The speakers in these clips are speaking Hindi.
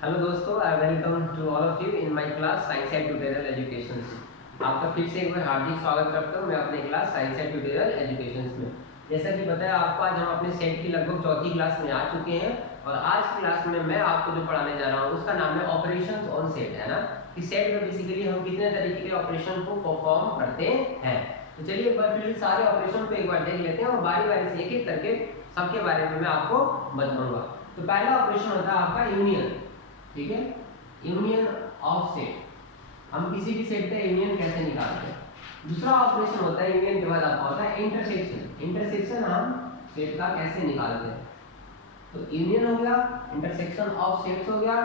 हेलो दोस्तों, I welcome to all of you in my class science and tutorial education. आपका फिर से एक बार हार्दिक स्वागत करता हूं मैं अपने class science and tutorial education में। जैसा कि बताया आपको, आज हम अपने सेट की लगभग चौथी क्लास में आ चुके हैं और आज की क्लास में मैं आपको जो पढ़ाने जा रहा हूँ उसका नाम है ऑपरेशंस ऑन सेट, है ना। कि सेट में बेसिकली हम कितने तरीके के ऑपरेशन को परफॉर्म करते हैं। तो चलिए एक बार फिर सारे ऑपरेशन को एक बार देख लेते हैं और बारी बारी से एक एक करके सबके बारे में मैं आपको बताऊंगा। तो पहला ऑपरेशन होता है आपका यूनियन, ठीक है। यूनियन ऑफ सेट, हम किसी भी सेट का यूनियन कैसे निकालते हैं। दूसरा ऑपरेशन होता है यूनियन के बाद आपका होता है इंटरसेक्शन। इंटरसेक्शन हम सेट का कैसे निकालते हैं। तो यूनियन हो गया, इंटरसेक्शन ऑफ सेट्स हो गया।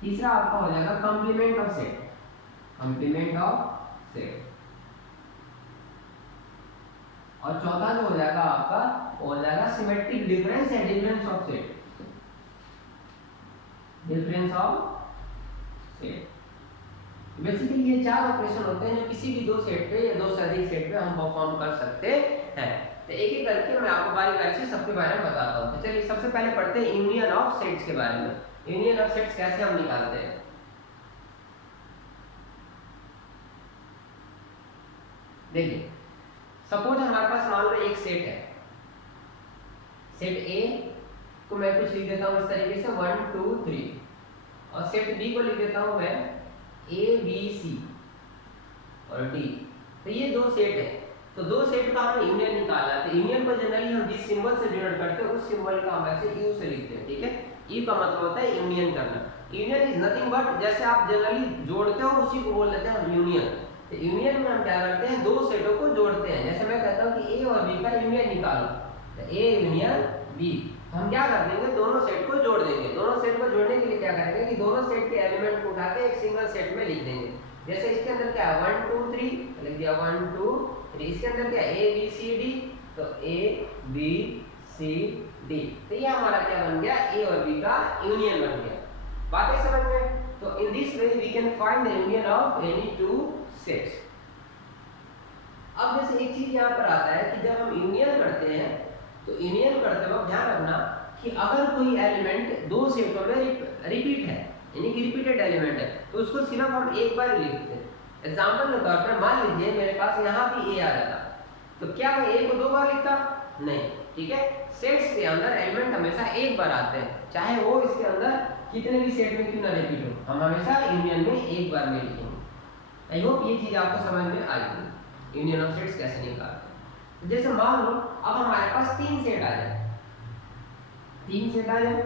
तीसरा आपका हो जाएगा complement of set, complement of set. और चौथा जो हो जाएगा आपका हो जाएगा सिमेट्रिक डिफरेंस या difference of set, difference of set. Basically ये चार ऑपरेशन होते हैं जो किसी भी दो सेट पे या दो से अधिक सेट पे हम परफॉर्म कर सकते हैं। तो एक एक करके मैं आपको बारी बारी से सबके बारे में बताता हूँ। तो चलिए सबसे पहले पढ़ते हैं यूनियन ऑफ सेट्स के बारे में। यूनियन ऑफ सेट्स कैसे हम निकालते हैं। देखिए सपोज हमारे पास मान लो एक सेट है, सेट ए को मैं कुछ लिख देता हूँ इस तरीके से 1 2 3, और सेट बी को लिख देता हूँ मैं ए बी सी और डी। तो ये दो सेट है, तो दो सेट का हमने यूनियन निकाला। तो यूनियन को जनरली हम जिस सिंबल से डिनोट करते हैं उस सिंबल का हम ऐसे यू से लिखते हैं, ठीक है। यू का मतलब होता है यूनियन करना। यूनियन इज नथिंग बट, जैसे आप जनरली जोड़ते हो उसी को बोल देते हैं हम यूनियन। तो यूनियन में हम क्या करते हैं, दो सेटों को जोड़ते हैं। जैसे मैं कहता हूँ कि ए और बी का यूनियन निकालो, तो ए यूनियन बी, हम क्या कर देंगे, दोनों सेट को जोड़ देंगे। दोनों सेट को जोड़ने के लिए क्या करेंगे कि दोनों सेट के एलिमेंट को उठा के एक सिंगल सेट में लिख देंगे। जैसे इसके अंदर क्या है 1 2 3, लिख दिया 1 2 3। इसके अंदर क्या है ए बी सी डी, तो ए बी सी डी। तो ये हमारा क्या बन गया, ए और बी का यूनियन बन गया। बात है समझ में। तो in this way we can find the union of any two sets. अब जैसे एक चीज यहाँ पर आता है कि जब हम यूनियन करते हैं तो यूनियन करते वक्त ध्यान रखना कि अगर कोई एलिमेंट दो सेटों में रिपीट है, यानी कि रिपीटेड एलिमेंट है, तो उसको सिर्फ हम एक बार लिखते हैं। एग्जांपल के तौर पर मान लीजिए मेरे पास यहाँ भी ए आ जाता, तो क्या मैं ए को दो बार लिखता? नहीं, ठीक है। सेट्स के अंदर एलिमेंट हमेशा एक बार आते हैं, चाहे वो इसके अंदर कितने भी सेट में क्यों ना रिपीट हो, हम हमेशा यूनियन में एक बार में लिखेंगे। आई होप ये चीज आपको समझ में आई होगी, यूनियन ऑफ सेट्स कैसे निकालते हैं। जैसे मान लो अब हमारे पास तीन सेट आ जाए, तीन सेट आ जाए,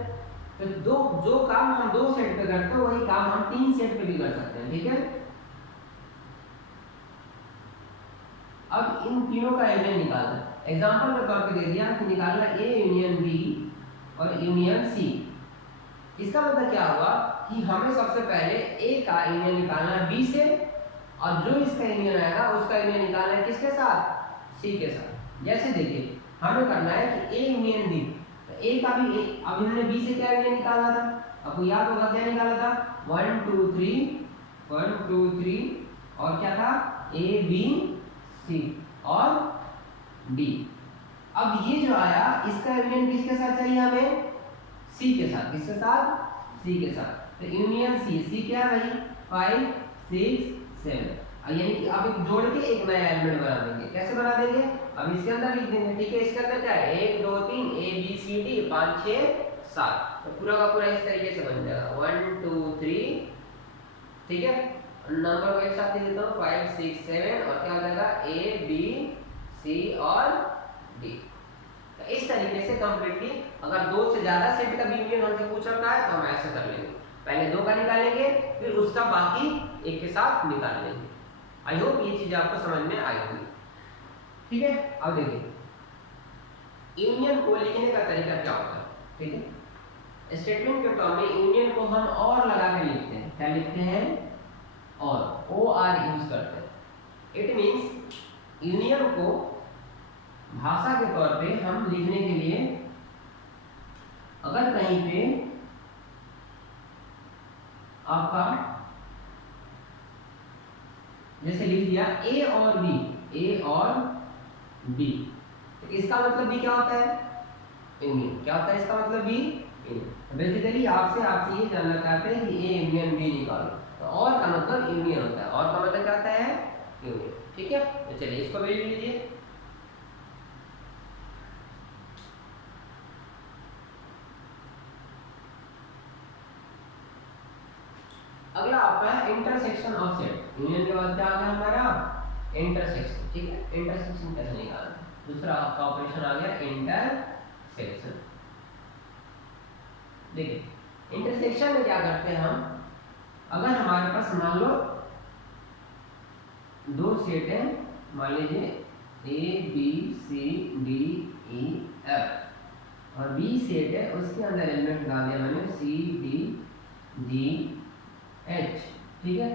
तो दो जो काम हम दो सेट पे करते हैं वही काम हम तीन सेट पे भी कर सकते हैं, ठीक है। अब इन तीनों का यूनियन निकालना, एग्जांपल के तौर पे दे दिया कि निकालना ए यूनियन बी और यूनियन सी। इसका मतलब क्या हुआ कि हमें सबसे पहले ए का यूनियन निकालना है बी से, और जो इसका यूनियन आएगा उसका यूनियन निकालना है किसके साथ, सी के साथ। जैसे देखिए हमें करना है कि ए यूनियन बी, तो ए का भी ए, अब इन्होंने बी से क्या यूनियन निकाला था, आपको याद होगा क्या निकाला था 1 2 3 1 2 3, और क्या था ए बी सी और डी। अब ये जो आया इसका यूनियन किसके साथ चाहिए हमें, सी के साथ। किसके साथ, सी के साथ। तो यूनियन सी, सी क्या है भाई 5 6 7, यानी कि अब एक जोड़ के एक नया एलिमेंट बना देंगे। कैसे बना देंगे, अब इसके अंदर लिख देंगे, ठीक है। इसके अंदर क्या है 1 2 3 ए बी सी डी 5 6 7, तो पूरा का पूरा इस तरीके से बन जाएगा 1 2 3, ठीक है। नंबर को एक साथ लिख देता हूँ 5 6 7, और क्या हो जाएगा ए बी सी और डी। तो इस तरीके से कंप्लीटली अगर दो से ज्यादा सेट का भी यूनियन हमसे पूछ रखा है तो हम ऐसे कर लेंगे, पहले दो का निकालेंगे फिर उसका बाकी एक के साथ निकाल लेंगे। आई होप ये चीज आपको समझ में आई होगी, ठीक है। अब देखिए यूनियन को लिखने का तरीका क्या होता है, ठीक है। स्टेटमेंट के फॉर्म में यूनियन को हम और लगा कर लिखते हैं, क्या लिखते हैं, और ओ आर यूज करते हैं। इट मींस यूनियन को भाषा के तौर पे हम लिखने के लिए अगर कहीं पे आपका जैसे लिख दिया ए और बी, ए और बी, तो इसका मतलब भी क्या होता है यूनियन। क्या होता है इसका मतलब भी यूनियन। बेसिकली आपसे ये जानना चाहते हैं कि ए यूनियन बी निकालो। तो और का मतलब यूनियन होता है, और का मतलब क्या होता है, यूनियन। ठीक है, तो चलिए इसको भी लिख लीजिए। अगला आपका है इंटरसेक्शन ऑफ सेट। यूनियन के बाद क्या आ गया हमारा, इंटरसेक्शन। ठीक है, इंटरसेक्शन कैसे निकालना है, दूसरा आपका ऑपरेशन आ गया इंटरसेक्शन। देखिए इंटरसेक्शन में क्या करते हैं हम, अगर हमारे पास मान लो दो सेट है, मान लीजिए A B C D E F, और बी सेट है उसके अंदर एलिमेंट डाल दिया मैंने सी डी जी एच। ठीक है,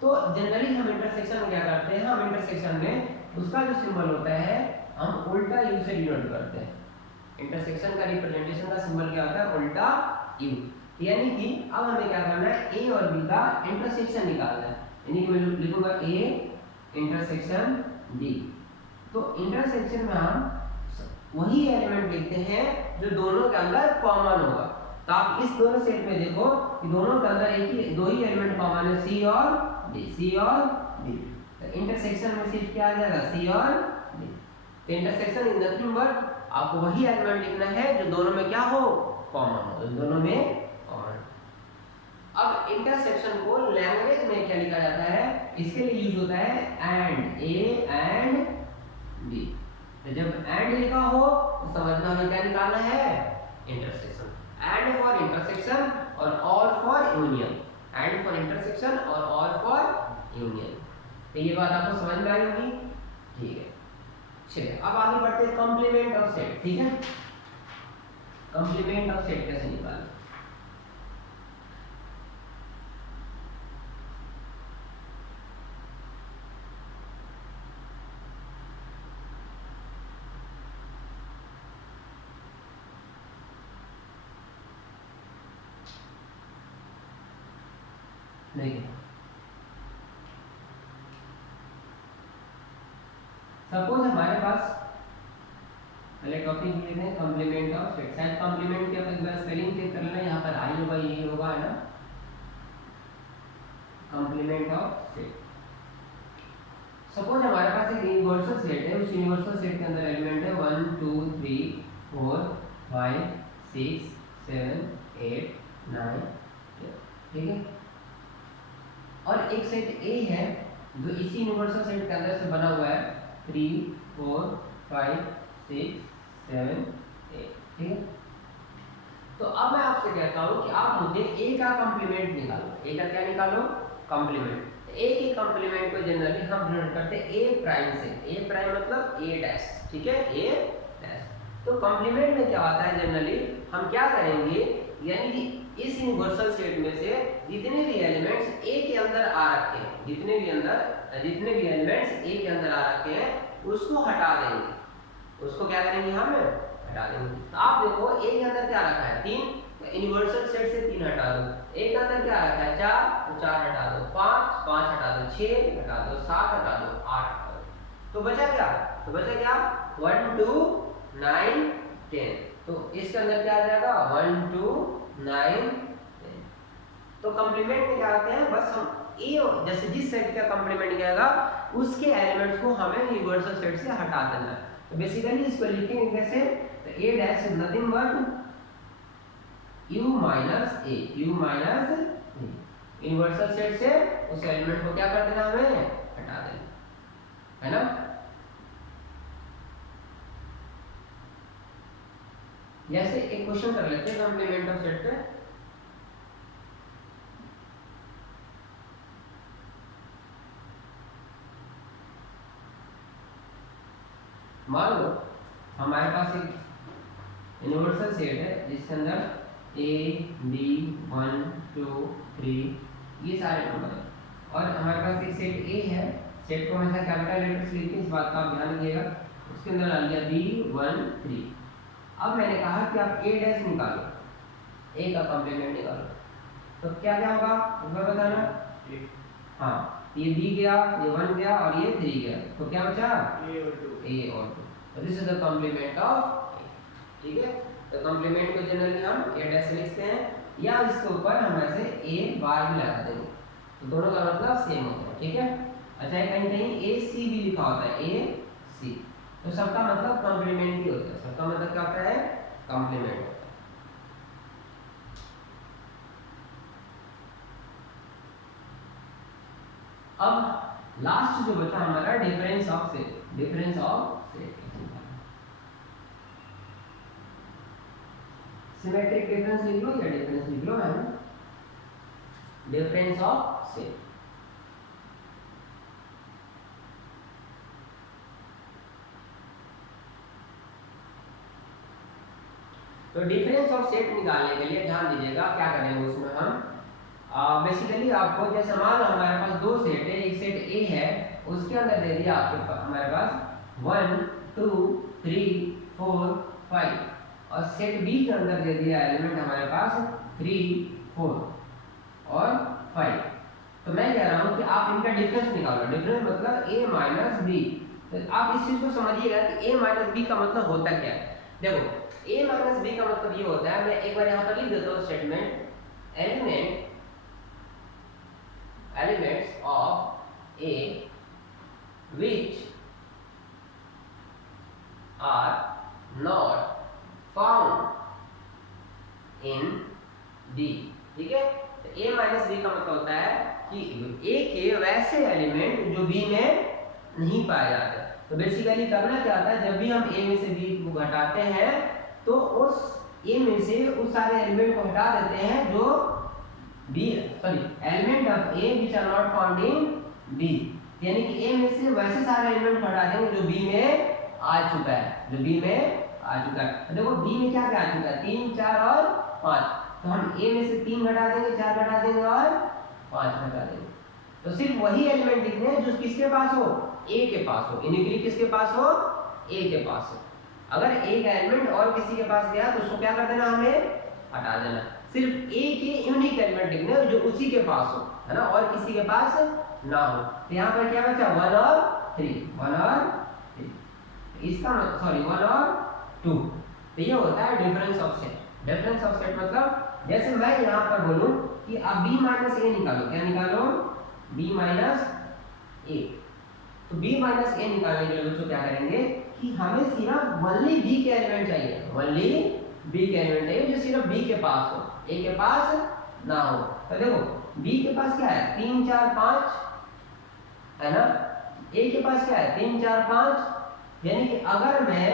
तो जनरली हम इंटरसेक्शन में क्या करते हैं, हम इंटरसेक्शन में उसका जो सिंबल होता है हम उल्टा यू से डिनोट करते हैं। इंटरसेक्शन का रिप्रेजेंटेशन का सिंबल क्या होता है, उल्टा यू। यानी कि अब हमें क्या करना है, ए और बी का इंटरसेक्शन निकालना है। यानी कि मैं लिखूंगा ए इंटरसेक्शन डी। तो इंटरसेक्शन में हम वही एलिमेंट लिखते हैं जो दोनों के अंदर कॉमन होगा। तो आप इस दोनों सेट में देखो कि दोनों के अंदर एक ही दो ही एलिमेंट कॉमन है, सी और डी, सी और डी। तो इंटरसेक्शन में सिर्फ क्या आ जाएगा, सी और डी। तो इंटरसेक्शन इज नथिंग बट आपको वही एलिमेंट लिखना है जो दोनों में क्या हो, कॉमन हो, दोनों में कॉमन। अब इंटरसेक्शन को लैंग्वेज में क्या लिखा जाता है, इसके लिए यूज होता है एंड, ए एंड बी। तो जब एंड लिखा हो तो समझना हमें क्या निकालना है, इंटरसेक्शन। एंड फॉर इंटरसेक्शन और for union, and for intersection और फॉर यूनियन। तो ये बात आपको समझ में आई होगी। ठीक है, चलिए अब आगे बढ़ते हैं कॉम्प्लीमेंट ऑफ सेट। ठीक है, कॉम्प्लीमेंट ऑफ सेट कैसे निकालें। देखिए सपोज हमारे पास पहले टॉपिक लेते हैं कॉम्प्लीमेंट ऑफ सेट। शायद कॉम्प्लीमेंट की अपन एक बार स्पेलिंग चेक कर लेना, यहाँ पर आई होगा, ये होगा, है ना, कॉम्प्लीमेंट ऑफ सेट। सपोज हमारे पास एक यूनिवर्सल सेट है, उस यूनिवर्सल सेट के अंदर एलिमेंट है 1 2 3 4 5 6 7 8 9। ठीक है, और एक सेट ए है जो इसी यूनिवर्सल सेट के अंदर से बना हुआ है 3 4 5 6 7 8। ठीक है, तो अब मैं आपसे कहता हूं कि आप मुझे ए का कॉम्प्लीमेंट निकालो। ए का क्या निकालो, कॉम्प्लीमेंट। ए के कॉम्प्लीमेंट को जनरली हम डिनोट करते हैं ए प्राइम से। ए प्राइम मतलब ए डैश। ठीक है, ए डैश। तो कॉम्प्लीमेंट में क्या होता है, जनरली हम क्या करेंगे, यानी कि इस यूनिवर्सल सेट में से जितने भी एलिमेंट्स ए के अंदर आ रखे हैं, जितने भी एलिमेंट्स ए के अंदर आ रखे हैं उसको हटा देंगे। उसको क्या करेंगे, हम हटा देंगे। तो आप देखो ए के अंदर क्या रखा है, 3, तो यूनिवर्सल सेट से 3 हटा दो। ए के अंदर क्या रखा है, 4, तो 4 हटा दो, 5 हटा दो, 6 हटा दो, 7 हटा दो, 8 हटा दो। तो बचा क्या, 1 2 9 10। तो इसके अंदर क्या आ जाएगा, 1 2 9 10। तो कॉम्प्लीमेंट में क्या आते हैं, बस हम ए जैसे जिस सेट का कॉम्प्लीमेंट किया उसके एलिमेंट्स को हमें यूनिवर्सल सेट से हटा देना है। तो बेसिकली इसको लिखेंगे कैसे, तो A dash is nothing but U minus A, U minus A. Universal set से उस एलिमेंट को क्या कर देना, हमें हटा देना, है ना। जैसे एक क्वेश्चन कर लेते हैं कॉम्प्लीमेंट ऑफ सेट पे। मान लो हमारे पास एक यूनिवर्सल सेट है जिसके अंदर ए बी 1 2 3 ये सारे नंबर हैं, और हमारे पास एक सेट ए है। सेट को हमेशा कैपिटल लेटर्स लिखते हैं, इस बात का आप ध्यान रखिएगा। उसके अंदर आ गया बी 1 3। अब मैंने कहा कि आप ए डैश निकालो, ए का कॉम्प्लीमेंट निकालो। तो क्या क्या होगा एक बार बताना। हाँ, ये बी गया, ये 1 गया और ये 3 गया, तो क्या बचा, ए और 2। This is the complement of A. ठीक है, तो कॉम्प्लीमेंट को जनरली हम a डैश लिखते हैं या इसके ऊपर हम ऐसे a बार भी लगा देंगे, तो दोनों का मतलब सेम होता है, ठीक है। अच्छा कहीं कहीं ए सी भी लिखा होता है, ए सी, तो सबका मतलब कॉम्प्लीमेंट ही होता है, सबका मतलब क्या होता है, कॉम्प्लीमेंट होता है। अब लास्ट जो बचा हमारा difference of set, difference of set symmetric difference लिख लो या डिफरेंस लिख लो, है ना, डिफरेंस ऑफ सेट। तो डिफरेंस ऑफ सेट निकालने के लिए ध्यान दीजिएगा क्या करेंगे उसमें हम बेसिकली आपको जैसे मान लो हमारे पास दो सेट है, एक सेट ए है उसके अंदर दे दिया आपके पास हमारे पास 1 2 3 4 5 और सेट बी के अंदर दे दिया एलिमेंट हमारे पास 3 4 और 5। तो मैं कह रहा हूं कि आप इनका डिफरेंस निकालो, डिफरेंस मतलब a माइनस बी। तो आप इस चीज को समझिएगा कि a माइनस बी का मतलब होता क्या है। देखो a माइनस बी का मतलब ये होता है, मैं एक बार यहां पर लिख देता हूं statement, elements of A which are not found in D, ठीक है। तो A माइनस बी का मतलब होता है कि A के वैसे एलिमेंट जो B में नहीं पाए जाते। तो बेसिकली करना क्या होता है, जब भी हम A में से B को घटाते हैं तो उस A में से उस सारे एलिमेंट को हटा देते हैं जो element of A which are not found in B, यानी कि A में से वैसे सारे एलिमेंट हटा देंगे जो B में आ चुका है, जो B में आ चुका है। तो देखो B में क्या क्या आ चुका है, 3 4 और 5, तो हम A में से 3 घटा देंगे, 4 घटा देंगे और 5 घटा देंगे। तो सिर्फ वही एलिमेंट लिखने हैं जो किसके पास हो, A के पास हो, यूनिकली किसके पास हो, A के पास हो। अगर एक एलिमेंट और किसी के पास गया तो उसको क्या कर देना, हमें हटा देना। सिर्फ A के यूनिक एलिमेंट लिखने जो उसी के पास हो, है ना, और किसी के पास ना हो। तो यहाँ पर क्या बचा, 1 और 3, 1 और 3, इसका सॉरी 1 और 2। तो ये होता है difference of set. Difference of set मतलब जैसे मैं यहाँ पर बोलूँ कि आप B माइनस ए निकालो, क्या निकालो, B माइनस ए। तो B माइनस ए निकालने के लिए बच्चों क्या करेंगे कि हमें सिर्फ ओनली B के एलिमेंट चाहिए, ओनली B के एलिमेंट चाहिए जो सिर्फ B के पास हो, A के पास ना हो। तो देखो B के पास क्या है, 3 4 5, है ना, A के पास क्या है, 3 4 5, यानी कि अगर मैं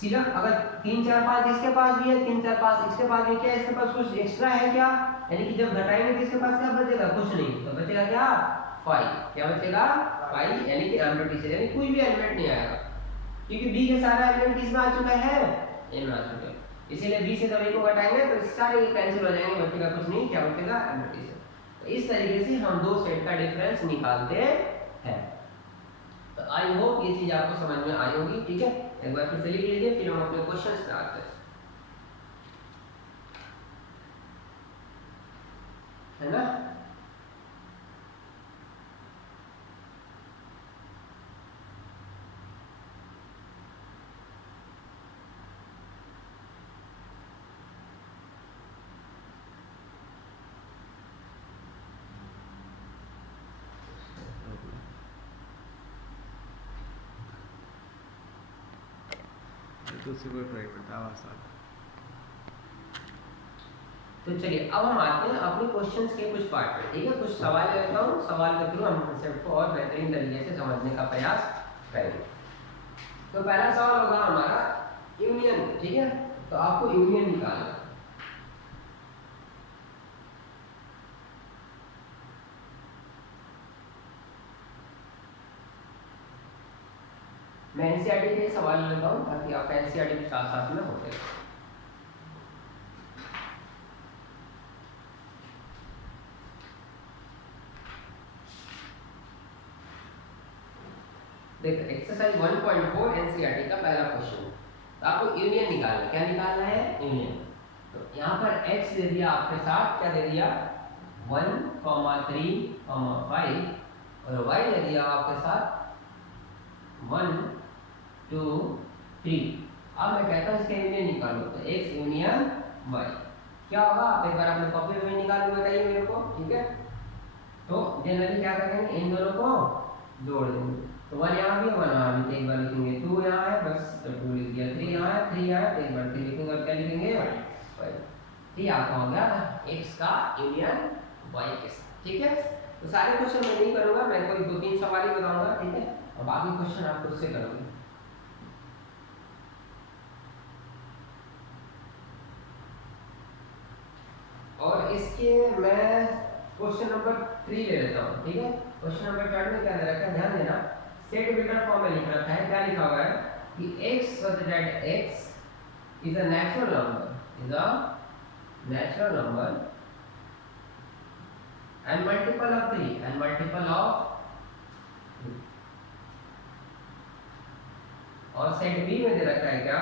सिर्फ अगर 3 4 5 इसके पास भी है, 3 4 5 इसके पास भी, क्या इसके पास कुछ एक्स्ट्रा है क्या, यानी कि जब घटाएंगे तो इसके पास क्या बचेगा, कुछ नहीं, तो बचेगा क्या, 5। क्या बचेगा, 5, यानी कि एम्प्टी से, यानी कोई भी एलिमेंट नहीं आएगा क्योंकि B के सारा एलिमेंट किस में आ चुका है, A में आ चुका है। इसीलिए B से जब A को घटाएंगे तो सारे कैंसिल हो जाएंगे, बचेगा कुछ नहीं, क्या बचेगा, एम्प्टी से। तो इस तरीके से हम दो सेट का डिफरेंस निकालते हैं। तो आई होप ये चीज आपको समझ में आई होगी, ठीक है। एक बार फिर से लिख लीजिए, फिर हम अपने क्वेश्चंस पे आते हैं, है ना। दूसरी कोई ट्राई करता है आसान। तो चलिए अब हम आते हैं अपने क्वेश्चंस के कुछ पार्ट पे, ठीक है। कुछ सवाल लेता हूँ, सवाल के थ्रू हम कंसेप्ट को और बेहतरीन तरीके से समझने का प्रयास करेंगे। तो पहला सवाल होगा हमारा यूनियन, ठीक है। तो आपको यूनियन निकालना है। मैं एनसीईआरटी के सवाल लेता हूँ ताकि आप एनसीईआरटी के साथ साथ में होते हैं। देखो एक्सरसाइज 1.4 एनसीईआरटी का पहला क्वेश्चन, तो आपको यूनियन निकालना है। क्या निकालना है, यूनियन। तो यहाँ पर x दे दिया आपके साथ, क्या दे दिया, 1, 3, 5, और y दे दिया आपके साथ 1 2 3। अब मैं कहता हूँ इसका यूनियन निकालो, तो x यूनियन y क्या होगा, आप एक बार अपने कॉपी में निकालो, बताइए मेरे को, ठीक है। तो जनरली क्या करेंगे, इन दोनों को जोड़ देंगे, तो 1 यहाँ भी 1 यहाँ भी, तो एक बार लिखेंगे 2 यहाँ है बस, तो 2 लिख दिया, 3 यहाँ है 3 यहाँ है, तो एक बार 3 लिखेंगे, और क्या लिखेंगे 5। ये आपका हो गया x का यूनियन y के साथ, ठीक है। तो सारे क्वेश्चन मैं नहीं करूंगा, मैं कोई 2-3 सवाल ही बताऊंगा, ठीक है, और बाकी क्वेश्चन आप खुद से करोगे। और इसके मैं क्वेश्चन नंबर 3 ले लेता हूँ, ठीक है। क्वेश्चन नंबर 3 में क्या दे रखा है, ध्यान देना, सेट बिल्डर फॉर्म में लिख रखा है, क्या लिखा हुआ है कि x such that x is a natural number and multiple of 3 and multiple of 3। और सेट बी में दे रखा है क्या,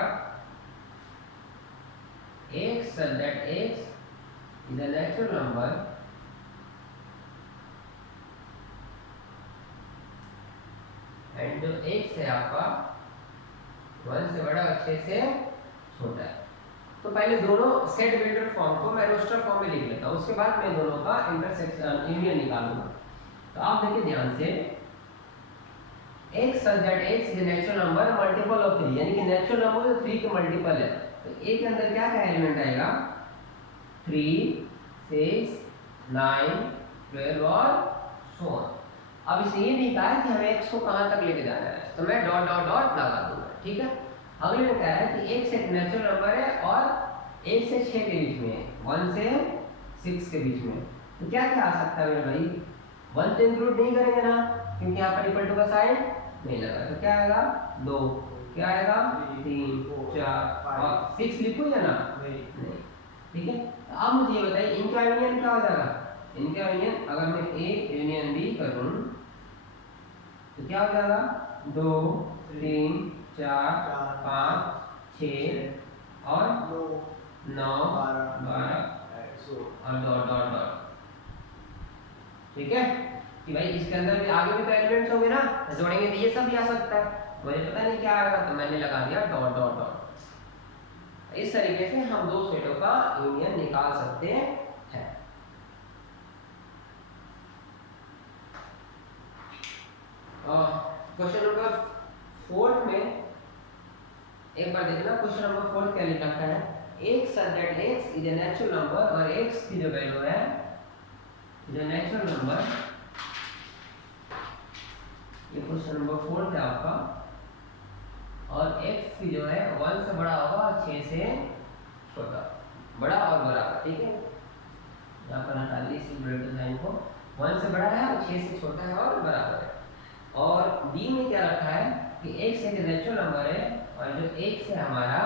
x such that x is a natural number and जो x है आपका 1 से बड़ा और 6 से छोटा है। तो पहले दोनों सेट बिल्डर फॉर्म को मैं रोस्टर फॉर्म में लिख लेता हूँ, उसके बाद मैं दोनों का इंटरसेक्शन यूनियन निकालूंगा। तो आप देखिए ध्यान से, x such that x is a natural number multiple of 3, यानी कि नेचुरल नंबर जो 3 के मल्टीपल है, तो a के अंदर क्या क्या एलिमेंट आएगा, 3, 6, 9, 12 और 16। अब इसने ये नहीं कहा है कि हमें x को कहाँ तक लेके जाना है, तो मैं डॉट डॉट डॉट लगा दूंगा, ठीक है। अगले में क्या है कि x एक नेचुरल नंबर है और 1 से 6 के बीच में है, 1 से 6 के बीच में, तो क्या क्या आ सकता है मेरे भाई, 1 तो इंक्लूड नहीं करेंगे ना, क्योंकि यहाँ पर इक्वल टू का साइन नहीं लगा, तो क्या आएगा 2, क्या आएगा 3, 4 और 6 लिखो या ना, नहीं, ठीक है। तो अब मुझे ये बताइए इनका यूनियन क्या हो जाएगा, इनका यूनियन अगर मैं a यूनियन b करूं तो क्या हो जाएगा, 2, 3, 4, 5, 6 और 9, 12 और डॉट डॉट डॉट, ठीक है। कि भाई इसके अंदर भी आगे भी तो एलिमेंट्स होंगे ना, जोड़ेंगे तो ये सब भी आ सकता है, मुझे पता नहीं क्या आएगा, तो मैंने लगा दिया डॉट डॉट डॉट। इस तरीके से हम दो सेटों का यूनियन निकाल सकते हैं। क्वेश्चन नंबर 4 में एक बार देखना, क्वेश्चन नंबर 4 क्या लिखा है, x such that x is a natural number, और x की जो वैल्यू है जो नेचुरल नंबर, ये क्वेश्चन नंबर 4 है आपका, और x की जो है 1 से बड़ा होगा और 6 से छोटा, बड़ा और बराबर, ठीक है। यहाँ पर हटा दी इस ब्रैकेट साइन को, 1 से बड़ा है और 6 से छोटा है और बराबर है। और b में क्या रखा है कि x एक नेचुरल नंबर है और जो x है हमारा,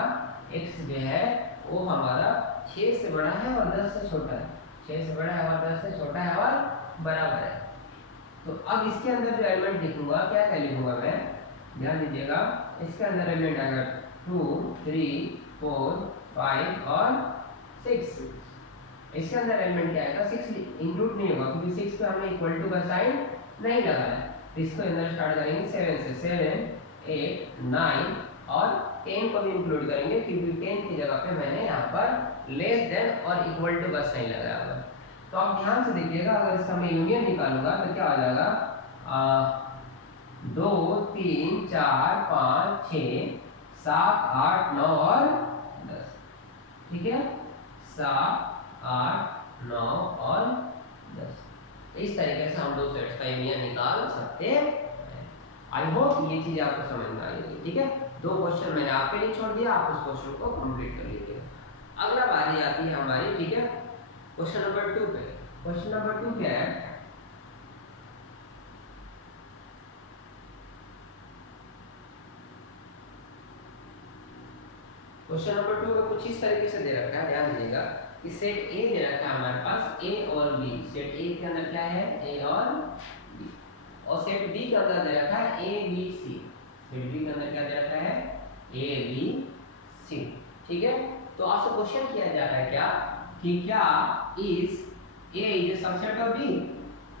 x जो है वो हमारा 6 से बड़ा है और 10 से छोटा है, 6 से बड़ा है और 10 से छोटा है और बराबर है। तो अब इसके अंदर जो एलिमेंट लिखूंगा, क्या क्या लिखूंगा मैं, ध्यान दीजिएगा, इसके अंदर एलिमेंट आएगा 2, 3, 4, 5 और 6। इसके अंदर एलिमेंट क्या आएगा, 6 इंक्लूड नहीं होगा क्योंकि 6 पे हमने इक्वल टू का साइन नहीं लगाया है। इसको अंदर स्टार्ट करेंगे 7 से, 7, 8, 9 और 10 को भी इंक्लूड करेंगे क्योंकि 10 की जगह पे मैंने यहाँ पर लेस देन और इक्वल टू का साइन लगाया हुआ है। तो आप ध्यान से देखिएगा, अगर इसका मैं यूनियन निकालूंगा तो क्या आ जाएगा, 2, 3, 4, 5, 6, 7, 8, 9 और 10, ठीक है, 7, 8, 9 और 10। इस तरीके से हम दो सेट्स का यूनियन निकाल सकते हैं। आई होप ये चीज आपको समझ में आई होगी, ठीक है। दो क्वेश्चन मैंने आपके लिए छोड़ दिया, आप उस क्वेश्चन को कंप्लीट कर लीजिए। अगला बारी आती है हमारी, ठीक है, क्वेश्चन नंबर 2 पे। क्वेश्चन नंबर 2 क्या है, क्वेश्चन नंबर 2 में कुछ इस तरीके से दे रखा है, ध्यान दीजिएगा कि सेट ए दे रखा है हमारे पास, ए और बी। सेट ए के अंदर क्या है, ए और बी, और सेट बी के अंदर दे रखा है A B C. Set B के अंदर क्या दे रखा है, ए बी सी, ठीक है। तो आपसे क्वेश्चन किया जा रहा है क्या कि क्या is A is subset of B.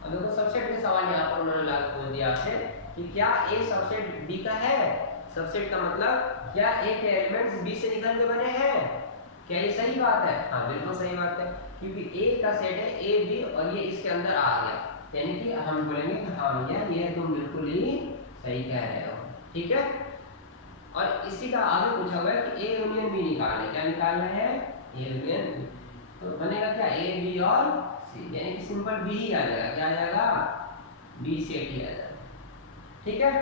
अब देखो सबसेट के सवाल यहाँ पर उन्होंने लागू बोल दिया आपसे कि क्या ए सबसेट बी का है। सबसेट का मतलब क्या ए के एलिमेंट्स बी से निकल के बने हैं? क्या ये सही बात है? हाँ बिल्कुल सही बात है, क्योंकि ए का सेट है ए बी और ये इसके अंदर आ गया, यानी कि हम बोलेंगे कि हाँ भैया ये तुम बिल्कुल ही सही कह रहे हो। ठीक है, और इसी का आगे पूछा हुआ है कि ए यूनियन बी निकालना है। क्या निकालना है? A union B. तो बनेगा क्या? ए बी और सी, यानी कि सिंपल बी ही आ जाएगा। क्या आ जाएगा? बी सेट ही आ जाएगा। ठीक है,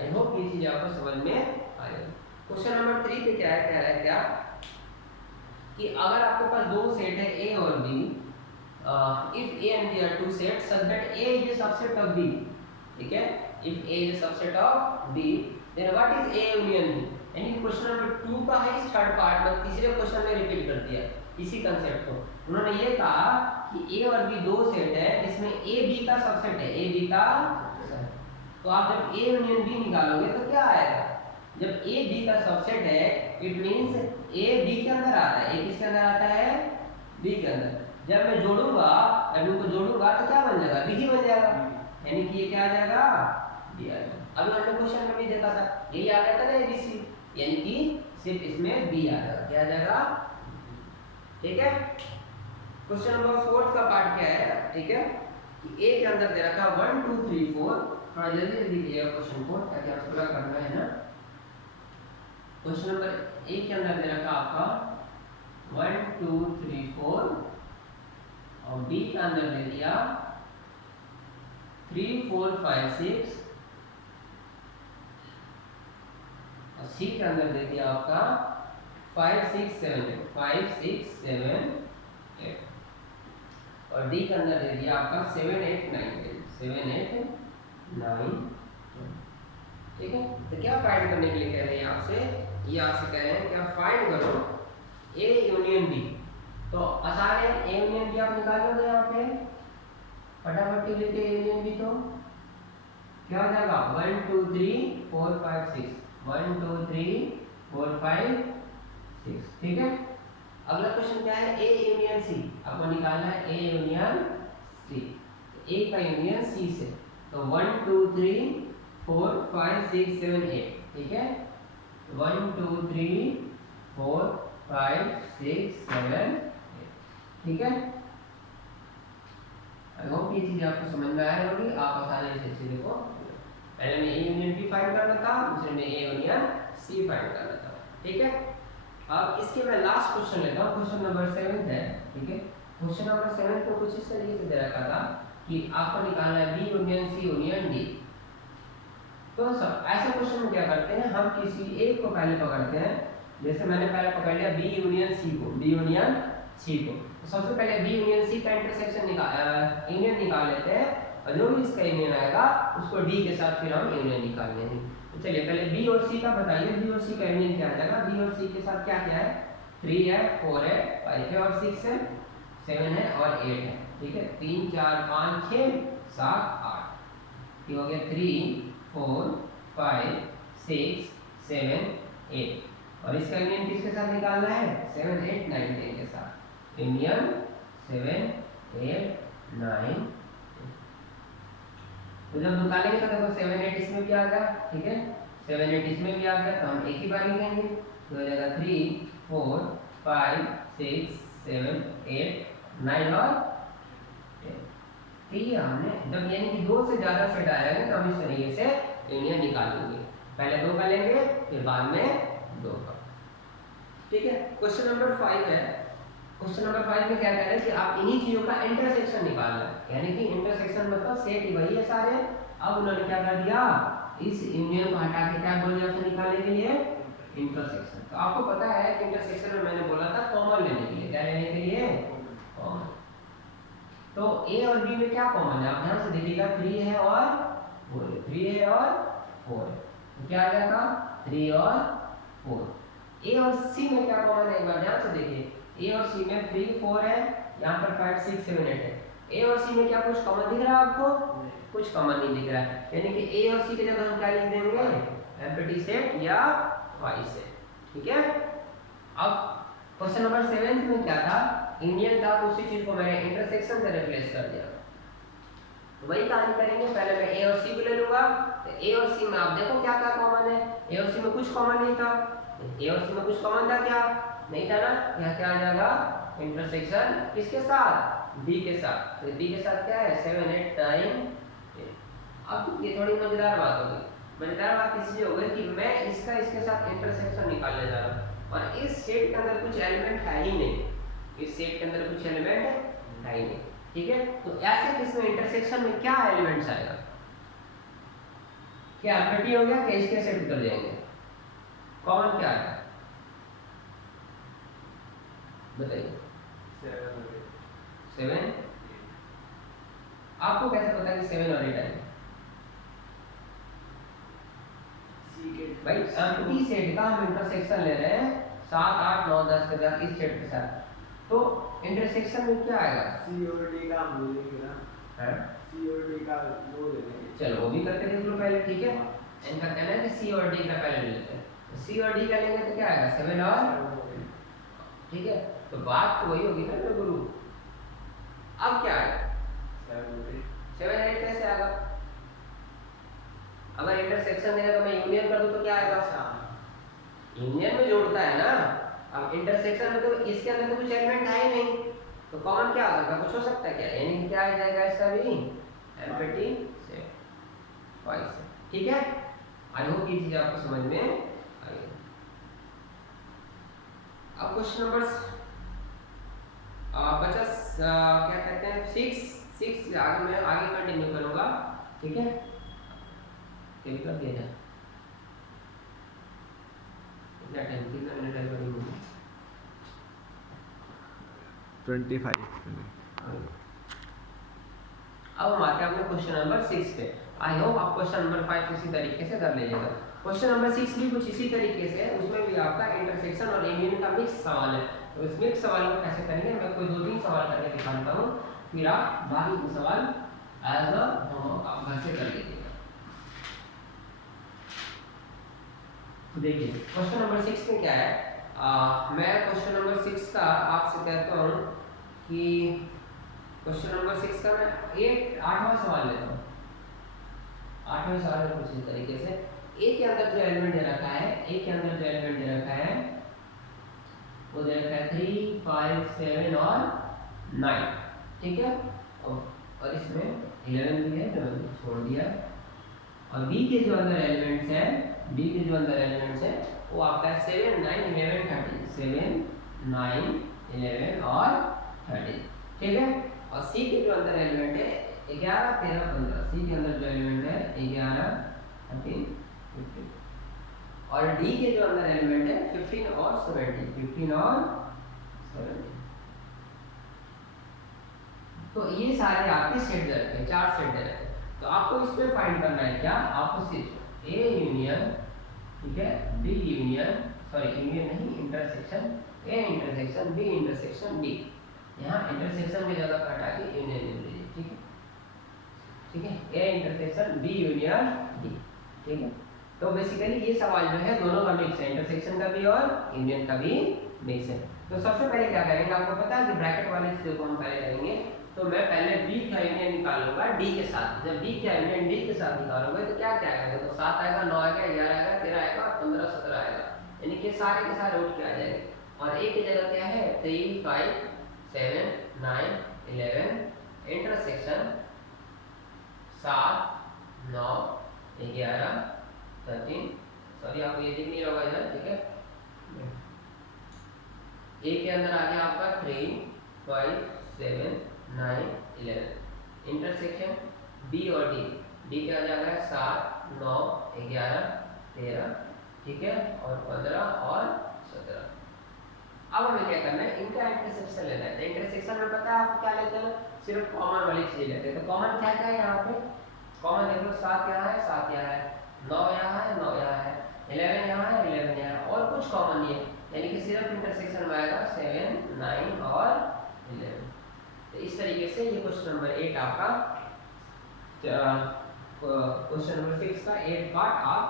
आई होप ये चीज आपको समझ में आ जाए। क्वेश्चन नंबर 3 पे क्या है, कह रहा है क्या कि अगर आपके पास दो सेट है ए और B, if A and B are two sets such that A is a subset of B. ठीक है, if A is a subset of B then what is A union B. यानी क्वेश्चन नंबर 2 का है थर्ड पार्ट में तीसरे क्वेश्चन में रिपीट कर दिया इसी कंसेप्ट को। उन्होंने ये कहा कि ए और बी दो सेट है जिसमें ए बी का सबसेट है, ए बी का। तो आप जब ए यूनियन बी निकालोगे तो क्या आएगा? जब ए बी का सबसेट है इट मींस ए बी के अंदर आता है। ए किसके अंदर आता है? बी के अंदर। जब मैं जोड़ूंगा w को जोड़ूंगा तो क्या बन जाएगा? बी ही बन जाएगा, यानी कि ये क्या आ जाएगा? बी आ जाएगा। अभी हमने क्वेश्चन में भी देखा था, यही आ गया था ना एबीसी, यानी कि सिर्फ इसमें बी आ जाएगा। क्या आ जाएगा? ठीक है, क्वेश्चन नंबर 4 का पार्ट क्या है? ठीक है, कि ए के अंदर दे रखा है 1 2 3 4। थोड़ा जल्दी जल्दी कीजिएगा क्वेश्चन को ताकि आपको पूरा करना है ना। क्वेश्चन नंबर ए के अंदर दे रखा आपका 1 2 3 4 और बी के अंदर दे दिया 3 4 5 6 और सी के अंदर दे दिया आपका 5 6 7 8 5 6 7 8 और डी के अंदर दे दिया आपका 7 8 9 10 7 8 9 10। ठीक है, तो क्या फाइंड करने के लिए कह रहे हैं आपसे? ये आपसे कह रहे हैं क्या फाइंड करो ए यूनियन बी। तो आसान है, ए यूनियन बी आप निकाल लोगे यहाँ पे फटाफट लिख के। ए यूनियन बी तो क्या हो जाएगा? 1 2 3 4 5 6 1 2 3 4 5 6। ठीक है, अगला क्वेश्चन क्या है? ए यूनियन सी आपको निकालना है। ए यूनियन सी, ए का यूनियन सी से, तो 1 2 3 4 5 6 7 8। ठीक है, 1 2 3 4 5 6 7 8। ठीक है, आई होप ये चीज आपको समझ में आ रही होगी। आप आसानी से चीजों को, पहले में ए यूनियन बी फाइंड करना था, दूसरे में ए यूनियन सी फाइंड करना था। ठीक है, अब इसके मैं लास्ट क्वेश्चन लेता हूँ, क्वेश्चन नंबर 7 है। ठीक है, क्वेश्चन नंबर 7 को कुछ इस तरीके से दे रखा था कि आपको निकालना है B union C union D. तो सब ऐसे क्वेश्चन में क्या करते हैं, हम किसी एक को पहले पकड़ते हैं। जैसे मैंने पहले पकड़ लिया बी यूनियन सी को, बी यूनियन सी को, तो सबसे पहले बी यूनियन सी का इंटरसेक्शन यूनियन निकाल लेते हैं और जो भी इसका यूनियन आएगा उसको डी के साथ फिर हम यूनियन निकाल लेंगे। तो चलिए पहले बी और सी का बताइए, बी और सी का यूनियन क्या आ जाएगा? बी और सी के साथ क्या क्या है? 3 है 4 है 5 है और 6 है 7 है और 8 है। ठीक है, 3 4 5 6 7 8। ये हो गया 3 4 5 6 7 8 और इसका यूनियन किसके साथ निकालना है? 7 8 9 10 के साथ। यूनियन 7 8 9। तो जब निकालेंगे तो देखो 7 8 इसमें भी आ गया। ठीक है, 7 8 इसमें भी आ गया, तो हम एक ही बार लिखेंगे तो हो जाएगा 3 4 5 6 7 8 9 और 10। ठीक है, हमने जब यानी कि दो से ज्यादा सेट आएगा तो हम इस तरीके से यूनियन निकाल लेंगे। पहले दो का लेंगे फिर बाद में दो का। ठीक है, क्वेश्चन नंबर 5 है। क्वेश्चन नंबर 5 में क्या कह रहे हैं कि आप इन्हीं चीजों का इंटरसेक्शन निकालना है, यानी कि इंटरसेक्शन मतलब सेट ही वही है सारे। अब उन्होंने क्या कर दिया, इस यूनियन को हटा के क्या बोल दिया उसे निकालने के लिए? इंटरसेक्शन। तो आपको पता है कि इंटरसेक्शन में मैंने बोला था कॉमन लेने के लिए। क्या लेने के लिए? कॉमन। तो ए और बी में क्या कॉमन है? आप ध्यान से देखिएगा, 3 है और 4 है, 3 है और 4 है, तो क्या आ जाएगा? 3 और 4। ए और सी में क्या कॉमन है? एक बार ध्यान से देखिए, ए और सी में 3 4 है, यहाँ पर 5 6 7 8 है। ए और सी में क्या कुछ कॉमन दिख रहा है आपको? कुछ कॉमन नहीं दिख रहा है, यानी कि ए और सी की जगह हम क्या लिख देंगे? एम्प्टी सेट या वाई सेट। ठीक है, अब क्वेश्चन नंबर 7 में क्या था? यूनियन था, तो उसी चीज को मैंने इंटरसेक्शन से रिप्लेस कर दिया। तो वही कहानी करेंगे, पहले मैं ए और सी को ले लूंगा। तो ए और सी में आप देखो क्या क्या कॉमन है। ए और सी में कुछ कॉमन नहीं था, ए और सी में कुछ कॉमन था क्या? नहीं था ना। यहाँ क्या आ जाएगा? इंटरसेक्शन किसके साथ? बी के साथ। तो बी के साथ क्या है? 7 8 9 10। अब ये थोड़ी मजेदार बात होगी। मजेदार बात इसलिए हो गई कि मैं इसका इसके साथ इंटरसेक्शन निकालने जा रहा हूँ और इस सेट के अंदर कुछ एलिमेंट है ही नहीं। इस सेट के अंदर कुछ एलिमेंट है ही नहीं। ठीक है, तो ऐसे केस में इंटरसेक्शन में क्या एलिमेंट्स आएगा? क्या एम्प्टी हो गया? क्या इसके सेट उतर जाएंगे? कॉमन क्या है? बताइए। 7। आपको कैसे पता कि 7 और 8 आएंगे? भाई एम्प्टी सेट का हम इंटरसेक्शन ले रहे हैं 7 8 9 10 के साथ, इस सेट के साथ, तो इंटरसेक्शन में क्या आएगा? सी और डी का हम बोलेंगे ना। हैं? सी और डी का वो ले लेंगे। चलो वो भी करके देख लो पहले। ठीक है, इनका कहना है कि सी और डी का पहले ले लेते हैं। तो सी और डी का लेंगे तो क्या आएगा? 7 और, ठीक है, तो बात तो वही होगी ना मेरे गुरु। अब क्या आएगा? 7 8 कैसे आएगा? अगर इंटरसेक्शन देगा तो मैं यूनियन कर दूं तो क्या आएगा? यूनियन में जोड़ता है ना। अब इंटरसेक्शन में तो इसके अंदर तो कुछ एलिमेंट है ही नहीं, तो कॉमन क्या आ सकता? कुछ हो सकता है क्या? यानी क्या आ जाएगा इसका भी? Empty set. वाइस। ठीक है, आई होप ये चीज आपको समझ में आई है। अब क्वेश्चन नंबर 50 क्या कहते हैं 6 आगे मैं आगे कंटिन्यू करूंगा। ठीक है, फिर कर दिया जाए। कितना टाइम, कितना मिनट है बड़ी होगी? 25। अब हम आते हैं अपने क्वेश्चन नंबर 6 पे। आई होप आप क्वेश्चन नंबर 5 इसी तरीके से कर लीजिएगा। क्वेश्चन नंबर 6 भी कुछ इसी तरीके से है, उसमें भी आपका इंटरसेक्शन और यूनियन का मिक्स सवाल है। तो इस मिक्स सवाल को कैसे करेंगे, मैं कोई 2-3 सवाल करके दिखाता हूँ, फिर आप बाकी के सवाल एज अ आप घर से कर लीजिएगा। तो देखिए क्वेश्चन नंबर 6 में क्या है, मैं क्वेश्चन नंबर 6 का आपसे कहता हूँ कि क्वेश्चन नंबर 6 का मैं 8वां सवाल लेता हूँ। 8वें सवाल में कुछ इस तरीके से ए के अंदर जो एलिमेंट दे रखा है, ए के अंदर जो एलिमेंट दे रखा है वो दे रखा है 3 5 7 और 9। ठीक है, और इसमें 11 भी है जो मैंने छोड़ दिया। और बी के जो अंदर एलिमेंट्स हैं, बी के जो अंदर एलिमेंट्स हैं वो आपका है 7 9 11 13। 7 9 11 और 13। ठीक है, और सी के जो अंदर एलिमेंट है 11 13 15। सी के अंदर जो एलिमेंट है 11 13 15। और डी के जो अंदर एलिमेंट है 15 और 17। 15 और 17। तो ये सारे आपके सेट दे रखे हैं, 4 सेट दे रखे हैं। तो आपको इसमें फाइंड करना है क्या? आपको सिर्फ ए यूनियन, ठीक है, बी यूनियन, सॉरी यूनियन नहीं, intersection, A intersection B intersection D. यहाँ इंटरसेक्शन की जगह हटा के यूनियन ले लीजिए। ठीक है, ठीक है, A intersection B union D. ठीक है, तो बेसिकली ये सवाल जो है दोनों का मिक्स है, इंटरसेक्शन का भी और यूनियन का भी मिक्स है। तो सबसे पहले क्या करेंगे, आपको पता है कि ब्रैकेट वाले चीजों को हम पहले करेंगे। तो मैं पहले बी का यूनियन निकालूंगा डी के साथ। जब बी का यूनियन डी के साथ निकालूंगा तो क्या क्या आएगा? देखो 7 आएगा, 9 आएगा, 11 आएगा, 13 आएगा, 15 17 आएगा, यानी कि सारे के सारे उठ के आ जाएंगे। और ए की जगह क्या है? 3 5 7 9 11 इंटरसेक्शन 7 9 11 13। सॉरी आपको ये दिख नहीं रहा होगा इधर। ठीक है, ए के अंदर आ गया आपका 3 5 7 9 11 इंटरसेक्शन बी और डी। डी का आ जाएगा 7 9 11 13। ठीक है, और 15 और 17। अब हमें क्या करना है, इनका इंटरसेक्शन लेना है। इंटरसेक्शन में पता है आपको क्या लेते हैं? सिर्फ कॉमन वाली चीज लेते हैं। तो कॉमन क्या क्या है यहाँ पे? कॉमन देख लो, 7 यहाँ है, 7 यहाँ है, 9 यहाँ है, 9 यहाँ है, 11 यहाँ है, 11 यहाँ है, और कुछ कॉमन नहीं है, यानी कि सिर्फ इंटरसेक्शन में आएगा 7 9 और 11। तो इस तरीके से ये क्वेश्चन नंबर 8 आपका, क्वेश्चन नंबर 6 का 8 पार्ट आप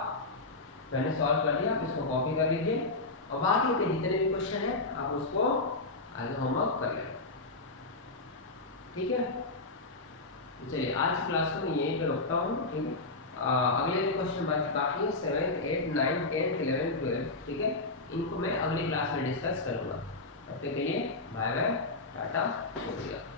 मैंने सॉल्व कर दिया। आप इसको कॉपी कर लीजिए और बाकी के जितने भी क्वेश्चन हैं आप उसको आगे होमवर्क कर लें। ठीक है, चलिए आज क्लास को मैं यहीं पे रोकता हूँ। ठीक है, अगले क्वेश्चन बाकी 7 8 9 10 11 12। ठीक है, इनको मैं अगली क्लास में डिस्कस करूँगा। तब तक के लिए बाय बाय, टाटा, शुक्रिया।